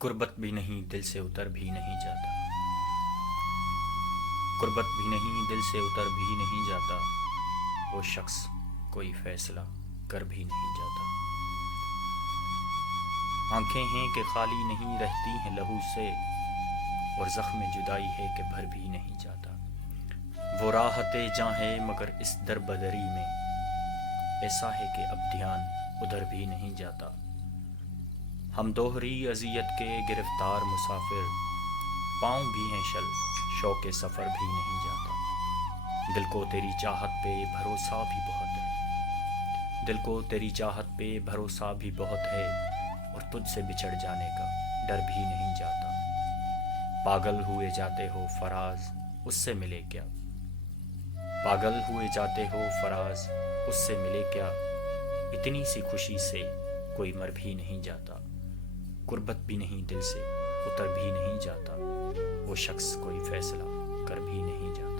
قربت بھی نہیں دل سے اتر بھی نہیں جاتا، قربت بھی نہیں دل سے اتر بھی نہیں جاتا، وہ شخص کوئی فیصلہ کر بھی نہیں جاتا۔ آنکھیں ہیں کہ خالی نہیں رہتی ہیں لہو سے، اور زخم جدائی ہے کہ بھر بھی نہیں جاتا۔ وہ راحت جاں ہے مگر اس در بدری میں، ایسا ہے کہ اب دھیان ادھر بھی نہیں جاتا۔ ہم دوہری اذیت کے گرفتار مسافر، پاؤں بھی ہیں شل شوق سفر بھی نہیں جاتا۔ دل کو تیری چاہت پہ بھروسہ بھی بہت ہے، دل کو تیری چاہت پہ بھروسہ بھی بہت ہے، اور تجھ سے بچھڑ جانے کا ڈر بھی نہیں جاتا۔ پاگل ہوئے جاتے ہو فراز اس سے ملے کیا، پاگل ہوئے جاتے ہو فراز اس سے ملے کیا، اتنی سی خوشی سے کوئی مر بھی نہیں جاتا۔ قربت بھی نہیں دل سے اتر بھی نہیں جاتا، وہ شخص کوئی فیصلہ کر بھی نہیں جاتا۔